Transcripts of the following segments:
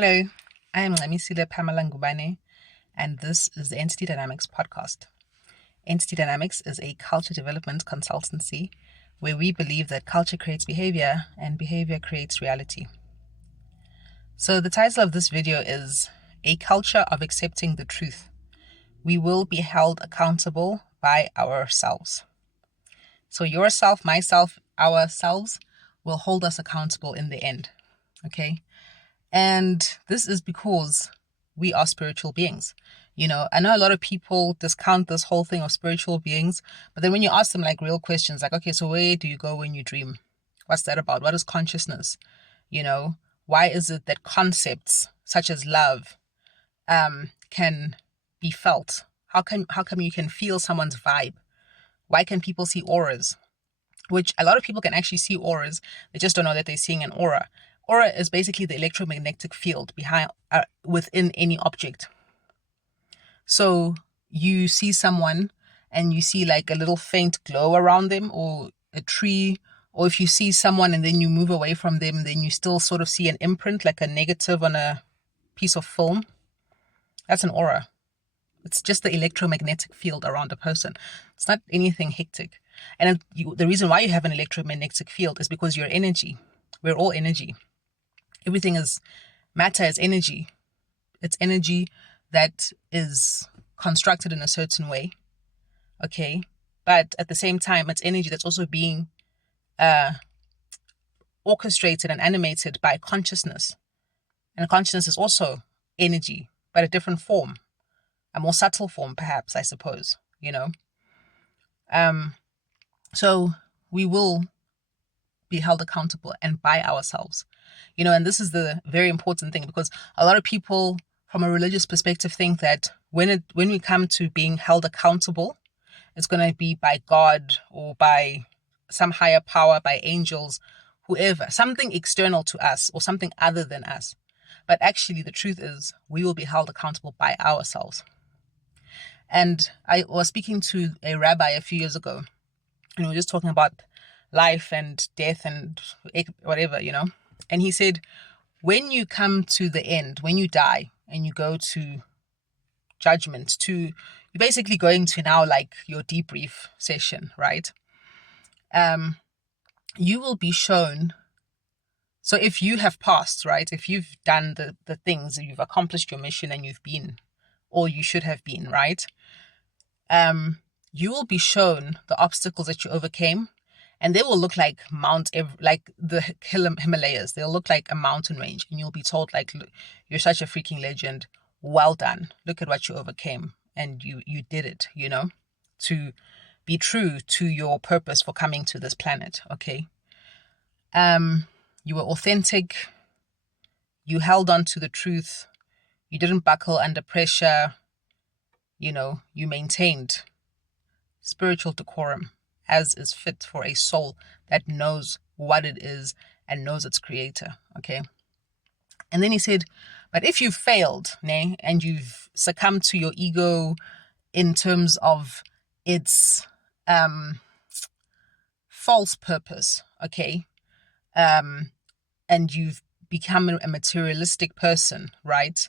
Hello, I am Ngamisile Pamela Ngubane, and this is the Entity Dynamics podcast. Entity Dynamics is a culture development consultancy where we believe that culture creates behavior and behavior creates reality. So, the title of this video is A Culture of Accepting the Truth. We will be held accountable by ourselves. So, yourself, myself, ourselves will hold us accountable in the end. Okay? And this is because we are spiritual beings. I know a lot of people discount this whole thing of spiritual beings, but then when you ask them like real questions, like, okay, so where do you go when you dream? What's that about? What is consciousness? Why is it that concepts such as love can be felt? How come you can feel someone's vibe? Why can people see auras? Which a lot of people can actually see auras. They just don't know that they're seeing an aura. Aura is basically the electromagnetic field within any object. So you see someone and you see like a little faint glow around them, or a tree, or if you see someone and then you move away from them, then you still sort of see an imprint, like a negative on a piece of film. That's an aura. It's just the electromagnetic field around a person. It's not anything hectic. And the reason why you have an electromagnetic field is because you're energy. We're all energy. Everything is matter, is energy. It's energy that is constructed in a certain way. Okay. But at the same time, it's energy that's also being orchestrated and animated by consciousness. And consciousness is also energy, but a different form. A more subtle form, perhaps, I suppose, So we will be held accountable and by ourselves, and this is the very important thing, because a lot of people from a religious perspective think that when we come to being held accountable, it's going to be by God or by some higher power, by angels, whoever, something external to us or something other than us. But actually, the truth is we will be held accountable by ourselves. And I was speaking to a rabbi a few years ago, and we were just talking about life and death and whatever, And he said, when you come to the end, when you die and you go to judgment, you're basically going to now like your debrief session, right? You will be shown. So if you have passed, right? If you've done the things, you've accomplished your mission and you've been, or you should have been, right? You will be shown the obstacles that you overcame, and they will look like like the Himalayas. They'll look like a mountain range, and you'll be told like, you're such a freaking legend. Well done. Look at what you overcame, and you did it, to be true to your purpose for coming to this planet. Okay. You were authentic. You held on to the truth. You didn't buckle under pressure. You maintained spiritual decorum, as is fit for a soul that knows what it is and knows its creator. Okay. And then he said, but if you've failed, and you've succumbed to your ego in terms of its false purpose, okay, and you've become a materialistic person, right?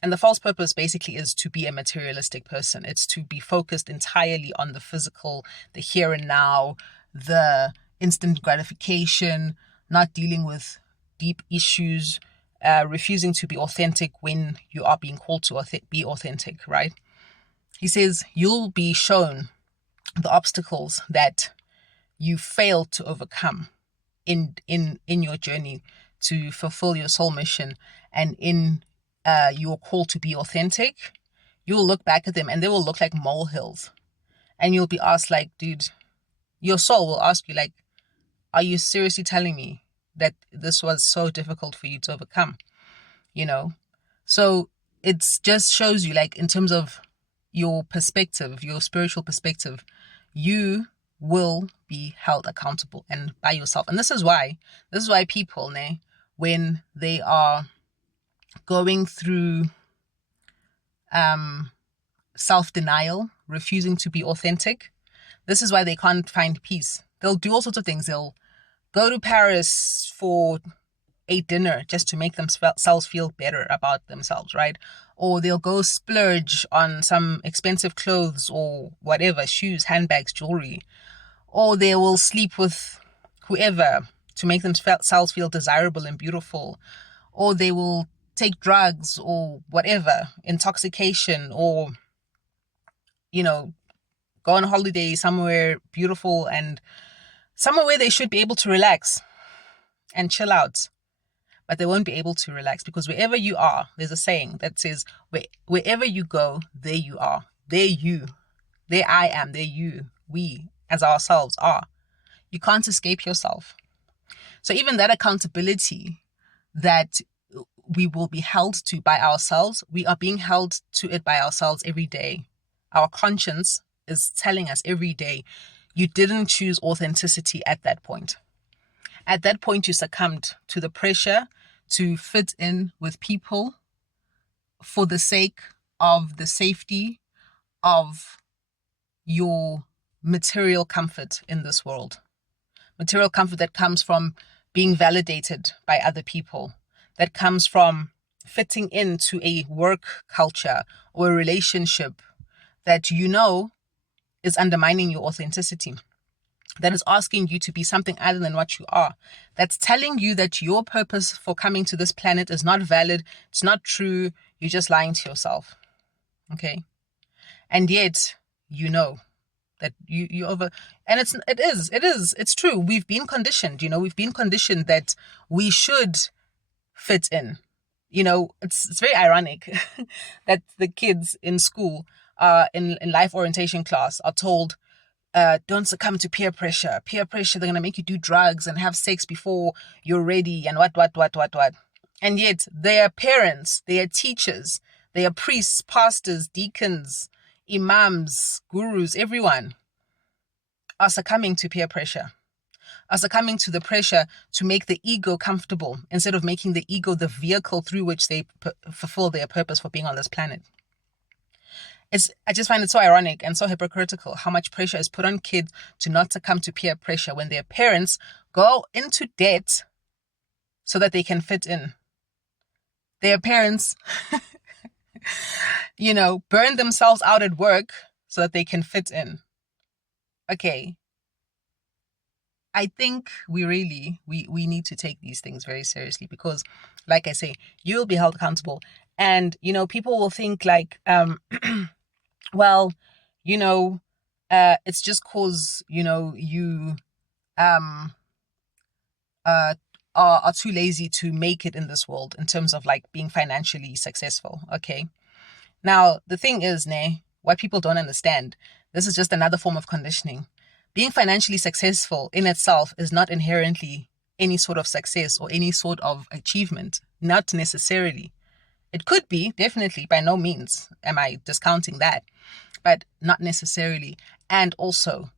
And the false purpose basically is to be a materialistic person. It's to be focused entirely on the physical, the here and now, the instant gratification, not dealing with deep issues, refusing to be authentic when you are being called to be authentic, right? He says you'll be shown the obstacles that you failed to overcome in your journey to fulfill your soul mission, and in your call to be authentic. You'll look back at them and they will look like molehills. And you'll be asked like, dude, your soul will ask you like, are you seriously telling me that this was so difficult for you to overcome? So it just shows you like, in terms of your perspective, your spiritual perspective, you will be held accountable and by yourself. And this is why people, when they are going through self-denial, refusing to be authentic, this is why they can't find peace. They'll do all sorts of things. They'll go to Paris for a dinner just to make themselves feel better about themselves, right? Or they'll go splurge on some expensive clothes or whatever, shoes, handbags, jewelry. Or they will sleep with whoever to make themselves feel desirable and beautiful. Or they will take drugs or whatever, intoxication, or, go on holiday somewhere beautiful and somewhere where they should be able to relax and chill out. But they won't be able to relax because wherever you are, there's a saying that says, wherever you go, there you are. There you. There I am. There you. We, as ourselves, are. You can't escape yourself. So even that accountability that we will be held to by ourselves, we are being held to it by ourselves every day. Our conscience is telling us every day, you didn't choose authenticity at that point. At that point, you succumbed to the pressure to fit in with people for the sake of the safety of your material comfort in this world. Material comfort that comes from being validated by other people, that comes from fitting into a work culture or a relationship that is undermining your authenticity, that is asking you to be something other than what you are, that's telling you that your purpose for coming to this planet is not valid, it's not true, you're just lying to yourself. Okay? And yet, that you over, and it's true. We've been conditioned, that we should fit in. It's very ironic that the kids in school, in life orientation class, are told, don't succumb to peer pressure. Peer pressure, they're going to make you do drugs and have sex before you're ready and what. And yet their parents, their teachers, their priests, pastors, deacons, imams, gurus, everyone are succumbing to peer pressure, are succumbing to the pressure to make the ego comfortable instead of making the ego the vehicle through which they fulfill their purpose for being on this planet. I just find it so ironic and so hypocritical how much pressure is put on kids to not succumb to peer pressure when their parents go into debt so that they can fit in. Their parents, burn themselves out at work so that they can fit in. Okay. I think we need to take these things very seriously because, like I say, you'll be held accountable. And, people will think like, well, it's just cause, you are too lazy to make it in this world in terms of like being financially successful. Okay. Now, the thing is, what people don't understand, this is just another form of conditioning. Being financially successful in itself is not inherently any sort of success or any sort of achievement. Not necessarily. It could be, definitely, by no means am I discounting that, but not necessarily. And also,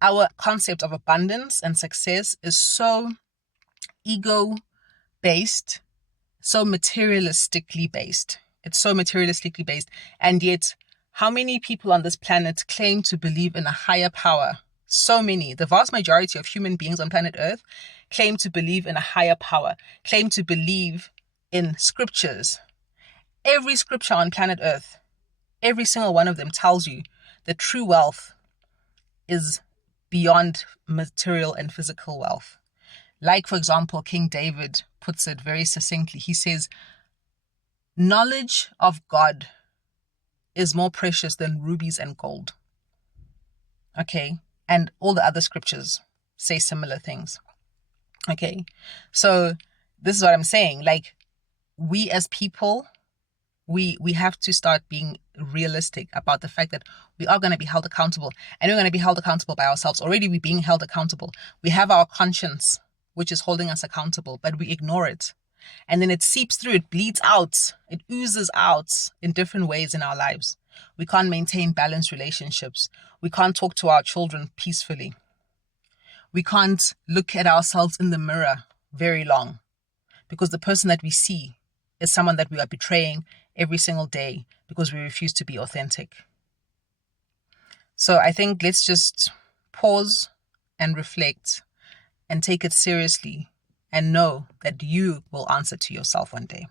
our concept of abundance and success is so ego-based, so materialistically based. It's so materialistically based. And yet, how many people on this planet claim to believe in a higher power? So many. The vast majority of human beings on planet Earth claim to believe in a higher power, claim to believe in scriptures. Every scripture on planet Earth, every single one of them tells you that true wealth is beyond material and physical wealth. Like, for example, King David puts it very succinctly. He says, knowledge of God is more precious than rubies and gold. Okay? And all the other scriptures say similar things. Okay? So this is what I'm saying. Like, we as people, we have to start being realistic about the fact that we are going to be held accountable. And we're going to be held accountable by ourselves. Already we're being held accountable. We have our conscience, which is holding us accountable, but we ignore it. And then it seeps through, it bleeds out, it oozes out in different ways in our lives. We can't maintain balanced relationships. We can't talk to our children peacefully. We can't look at ourselves in the mirror very long because the person that we see is someone that we are betraying every single day because we refuse to be authentic. So I think let's just pause and reflect and take it seriously and know that you will answer to yourself one day.